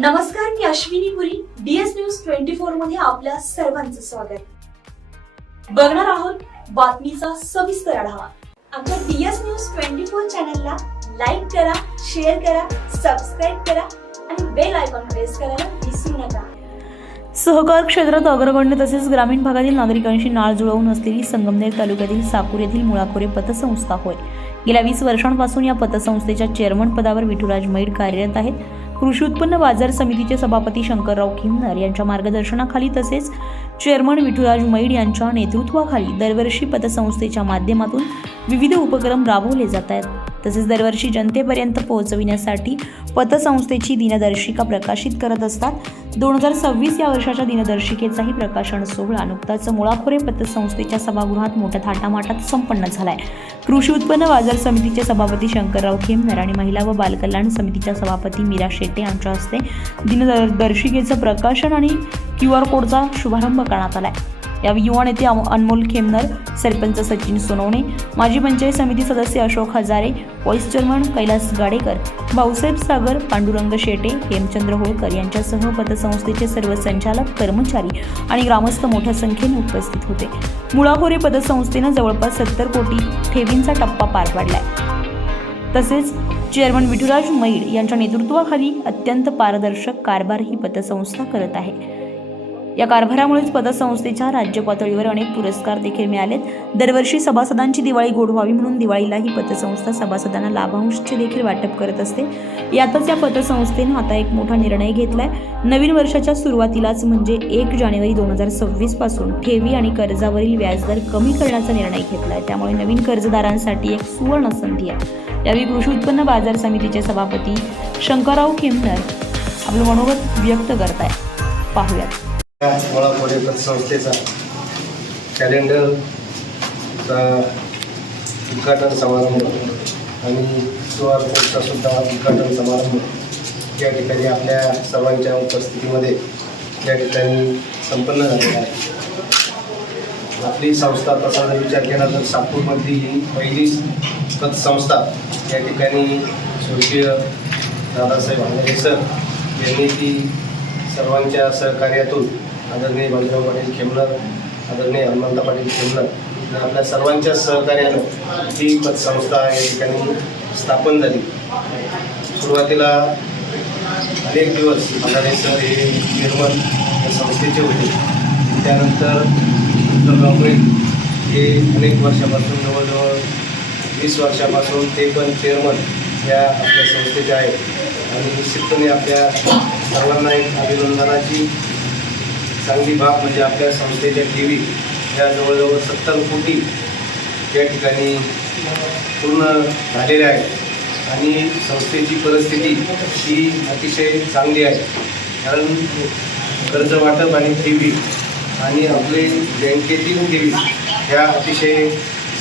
नमस्कार, मी अश्विनी पुरी. DS news 24 मध्ये आपल्या सर्वांचं स्वागत. बघणार आहोत बातमीचा सविस्तर आढावा. आमच्या DS न्यूज 24 चॅनलला लाईक करा, शेअर करा, सबस्क्राईब करा आणि बेल आयकॉन प्रेस करायला विसरू नका. सहकार क्षेत्रात अग्रगण्य तसेच ग्रामीण भागातील नागरिकांशी नाळ जुळवून असलेली संगमनेर तालुक्यातील साकूर येथील मुळाखोरे पतसंस्था होय. गेल्या 20 वर्षांपासून या पतसंस्थेच्या चेअरमन पदावर विठुराज मैड कार्यरत आहेत. कृषी उत्पन्न बाजार समितीचे सभापती शंकरराव खिमनर यांच्या मार्गदर्शनाखाली तसेच चेअरमन विठुराज मैड यांच्या नेतृत्वाखाली दरवर्षी पतसंस्थेच्या माध्यमातून विविध उपक्रम राबवले जात आहेत. तसेच दरवर्षी जनतेपर्यंत पोहोचविण्यासाठी पतसंस्थेची दिनदर्शिका प्रकाशित करत असतात. 2026 या वर्षाच्या दिनदर्शिकेचाही प्रकाशन सोहळा नुकताच मुळाखोरे पतसंस्थेच्या सभागृहात मोठ्या थाटामाटात संपन्न झालाय. कृषी उत्पन्न बाजार समितीचे सभापती शंकरराव खिमनर आणि महिला व बालकल्याण समितीच्या सभापती मीरा शेट्टे यांच्या हस्ते दिनदर्शिकेचं प्रकाशन आणि QR कोडचा शुभारंभ करण्यात आलाय. या युवा नेते अनमोल खेमनर, सरपंच सचिन सोनवणे, माजी पंचायत समिती सदस्य अशोक हजारे, व्हाईस चेअरमन कैलास गाडेकर, भाऊसाहेब सागर, पांडुरंग शेटे, हेमचंद्र होळकर यांच्यासह पतसंस्थेचे सर्व संचालक, कर्मचारी आणि ग्रामस्थ मोठ्या संख्येने उपस्थित होते. मुळाखोरे पतसंस्थेनं जवळपास 70 कोटी ठेवींचा टप्पा पार पाडलाय. तसेच चेअरमन विठुराज मैड यांच्या नेतृत्वाखाली अत्यंत पारदर्शक कारभार ही पतसंस्था करत आहे. या कारभारामुळेच पतसंस्थेच्या राज्य पातळीवर अनेक पुरस्कार देखील मिळालेत. दरवर्षी सभासदांची दिवाळी गोड व्हावी म्हणून दिवाळीला ही पतसंस्था सभासदांना लाभांशचे देखील वाटप करत असते. यातच या पतसंस्थेनं आता एक मोठा निर्णय घेतलाय. नवीन वर्षाच्या सुरुवातीलाच म्हणजे 1 जानेवारी 2026 पासून ठेवी आणि कर्जावरील व्याजदर कमी करण्याचा निर्णय घेतलाय. त्यामुळे नवीन कर्जदारांसाठी एक सुवर्ण संधी आहे. यावेळी कृषी उत्पन्न बाजार समितीचे सभापती शंकरराव खिमनर आपलं मनोगत व्यक्त करताय. पाहूयात. मुळाखोरे पतसंस्थेचा कॅलेंडरचा उद्घाटन समारंभ आणि QR कोडचा सुद्धा उद्घाटन समारंभ या ठिकाणी आपल्या सर्वांच्या उपस्थितीमध्ये या ठिकाणी संपन्न झालेला आहे. आपली संस्था तसा जर विचार केला तर साकूरमधली ही पहिली पतसंस्था या ठिकाणी स्वर्गीय दादासाहेब आंगरे सर यांनी ती सर्वांच्या सहकार्यातून आदरणीय बाजीराव पाटील खेमनर, आदरणीय हनुमंत पाटील खेमनर आपल्या सर्वांच्या सहकार्यानं ही पतसंस्था या ठिकाणी स्थापन झाली. सुरुवातीला अनेक दिवस आंगरे सर हे चेअरमन या संस्थेचे होते. त्यानंतर हे अनेक वर्षापासून जवळजवळ 20 वर्षापासून ते पण चेअरमन या आपल्या संस्थेचे आहेत. आणि निश्चितपणे आपल्या सर्वांना एक अभिनंदनाची चांगली बाब म्हणजे आपल्या संस्थेच्या ठेवी या जवळजवळ 70 कोटी या ठिकाणी पूर्ण झालेल्या आहेत. आणि संस्थेची परिस्थिती ही अतिशय चांगली आहे. कारण कर्ज वाटप आणि ठेवी आणि आपले बँकेतील ठेवी ह्या अतिशय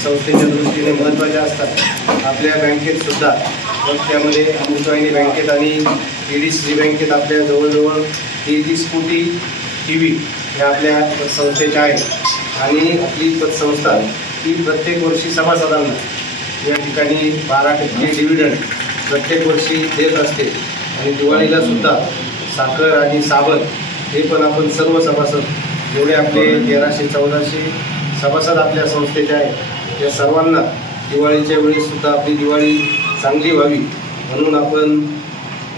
संस्थेच्या दृष्टीने महत्त्वाच्या असतात. आपल्या बँकेतसुद्धा मग त्यामध्ये अमृतवाहिनी बँकेत आणि EDC बँकेत आपल्या जवळजवळ 33 कोटी ठेवी ह्या आपल्या पतसंस्थेच्या आहेत. आणि आपली पतसंस्था ही प्रत्येक वर्षी सभासदांना या ठिकाणी 12% डिव्हिडंड प्रत्येक वर्षी देत असते. आणि दिवाळीला सुद्धा साखर आणि साबण हे पण आपण सर्व सभासद जेवढे आपले 1300-1400 सभासद आपल्या संस्थेचे आहेत या सर्वांना दिवाळीच्या वेळेससुद्धा आपली दिवाळी चांगली व्हावी म्हणून आपण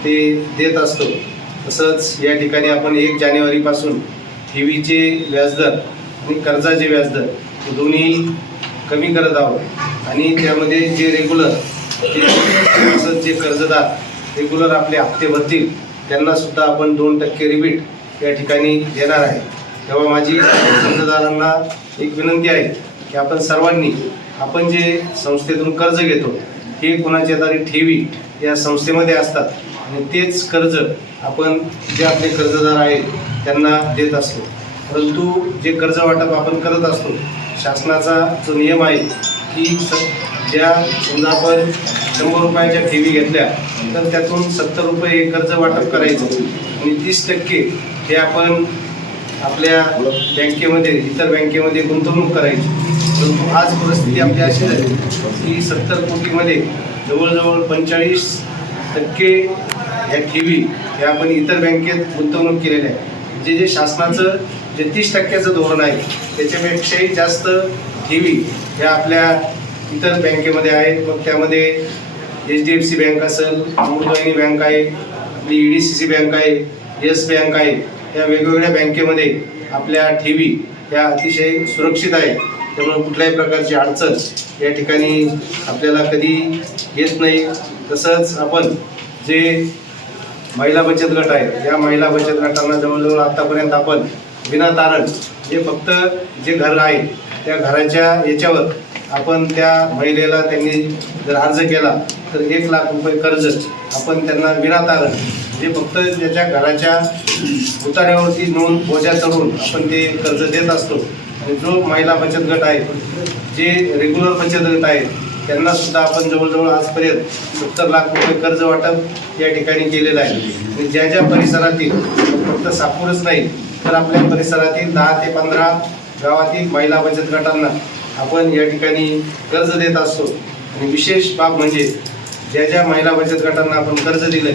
ते देत असतो. तसंच या ठिकाणी आपण 1 जानेवारीपासून ठेवीचे व्याजदर आणि कर्जाचे व्याजदर हे दोन्ही कमी करत आहोत. आणि त्यामध्ये जे रेग्युलर जे कर्जदार रेग्युलर आपले हप्ते भरतील त्यांनासुद्धा आपण 2% रिबीट या ठिकाणी देणार आहे. तेव्हा माझी कर्जदारांना एक विनंती आहे की आपण सर्वांनी आपण जे संस्थेतून कर्ज घेतो हे कोणाच्या तरी ठेवी या संस्थेमध्ये असतात आणि तेच कर्ज आपण जे आपले कर्जदार आहेत त्यांना देत असतो. परंतु जे कर्ज वाटप आपण करत असतो शासनाचा जो नियम आहे की ज्या समजा आपण 100 रुपयाच्या ठेवी घेतल्या तर त्यातून 70 रुपये कर्ज वाटप करायचं आणि 30% हे आपण आपल्या बँकेमध्ये इतर बँकेमध्ये गुंतवणूक करायची. परंतु आज परिस्थिती आपली अशी झाली की 70 कोटीमध्ये जवळजवळ 45% ह्या ठेवी ह्या आपण इतर बँकेत गुंतवणूक केलेल्या आहे. जे शासनाचं जे 30% धोरण आहे त्याच्यापेक्षाही जास्त ठेवी ह्या आपल्या इतर बँकेमध्ये आहेत. मग त्यामध्ये HDFC बँक असेल, अमृतवाहिनी बँक आहे, आपली EDCC बँक आहे, येस बँक आहे. या वेगवेगळ्या बँकेमध्ये आपल्या ठेवी या अतिशय सुरक्षित आहेत. त्यामुळे कुठल्याही प्रकारची अडचण या ठिकाणी आपल्याला कधी येत नाही. तसंच आपण जे महिला बचत गट आहे या महिला बचत गटांना जवळजवळ आतापर्यंत आपण विनातारण जे फक्त जे घर आहे त्या घराच्या याच्यावर आपण त्या महिलेला त्यांनी जर अर्ज केला तर 1 लाख रुपये कर्ज आपण त्यांना विनातारण जे फक्त त्याच्या घराच्या उतार्यावरती नोंद बोजा चढवून आपण ते कर्ज देत असतो. आणि जो महिला बचत गट आहे जे रेग्युलर बचत गट आहेत त्यांना सुद्धा आपण जवळजवळ आजपर्यंत 70 लाख रुपये कर्ज वाटप या ठिकाणी केलेलं आहे. आणि ज्या ज्या परिसरातील फक्त साकूरच नाही तर आपल्या परिसरातील 10 ते 15 गावातील महिला बचत गटांना आपण या ठिकाणी कर्ज देत असतो. आणि विशेष बाब म्हणजे ज्या ज्या महिला बचत गटांना आपण कर्ज दिलं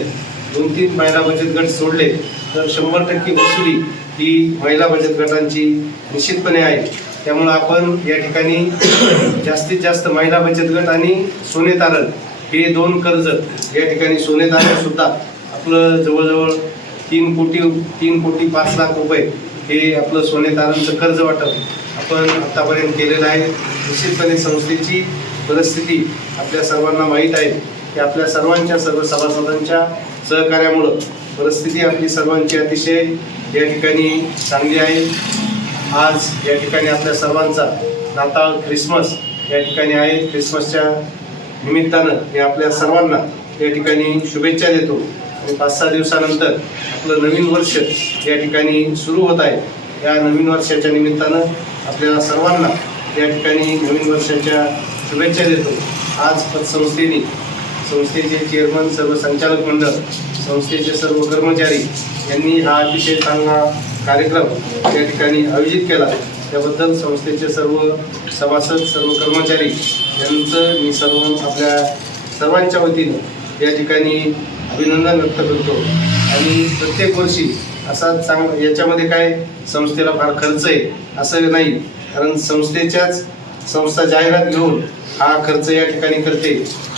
2-3 महिला बचत गट सोडले तर 100% वसुली ही महिला बचत गटांची निश्चितपणे आहे. त्यामुळं आपण या ठिकाणी जास्तीत जास्त महिला बचत गट आणि सोने तारण हे 2 कर्ज या ठिकाणी सोने तारण सुद्धा आपलं जवळजवळ 3 कोटी 5 लाख रुपये हे आपलं सोने तारणचं कर्ज वाटप आपण आतापर्यंत केलेलं आहे. निश्चितपणे संस्थेची परिस्थिती आपल्या सर्वांना माहीत आहे की आपल्या सर्वांच्या सर्व सभासदांच्या सहकार्यामुळं परिस्थिती आपली सर्वांची अतिशय या ठिकाणी चांगली आहे. आज या ठिकाणी आपल्या सर्वांचा नाताळ ख्रिसमस या ठिकाणी आहे. ख्रिसमसच्या निमित्तानं मी आपल्या सर्वांना या ठिकाणी शुभेच्छा देतो. आणि 5-6 दिवसानंतर आपलं नवीन वर्ष या ठिकाणी सुरू होत आहे. या नवीन वर्षाच्या निमित्तानं आपल्याला सर्वांना या ठिकाणी नवीन वर्षाच्या शुभेच्छा देतो. आज पतसंस्थेने संस्थेचे चेअरमन, सर्व संचालक मंडळ, संस्थेचे सर्व कर्मचारी यांनी हा अतिशय चांगला कार्यक्रम या ठिकाणी आयोजित केला. त्याबद्दल संस्थेचे सर्व सभासद, सर्व कर्मचारी यांचं मी आपल्या सर्वांच्या वतीनं या ठिकाणी अभिनंदन व्यक्त करतो. आणि प्रत्येक वर्षी असा याच्यामध्ये काय संस्थेला फार खर्च आहे असं नाही, कारण संस्था जाहिरात घेऊन हा खर्च या ठिकाणी करते.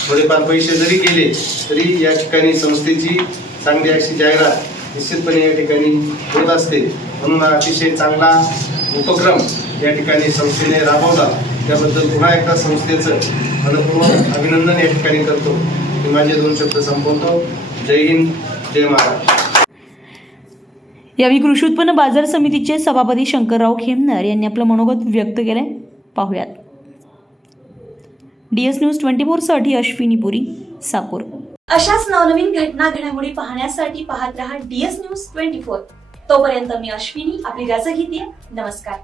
थोडेफार पैसे जरी गेले तरी या ठिकाणी संस्थेची चांगली अशी जाहिरात निश्चितपणे या ठिकाणी होत असते. म्हणून हा अतिशय चांगला उपक्रम या ठिकाणी संस्थेने राबवला. त्याबद्दल पुन्हा एकदा संस्थेचं मनपूर्वक अभिनंदन या ठिकाणी करतो. मी माझे 2 शब्द संपवतो. जय हिंद, जय महाराष्ट्र. यावेळी कृषी उत्पन्न बाजार समितीचे सभापती शंकरराव खेमनर यांनी आपलं मनोगत व्यक्त केले. पाहुयात. DS न्यूज 24 साठी अश्विनी पुरी, साकूर. अशाच नवनवीन घडामोडी पाहण्यासाठी पाहत रहा DS न्यूज 24. तोपर्यंत मी अश्विनी आपली रजा घेते. नमस्कार.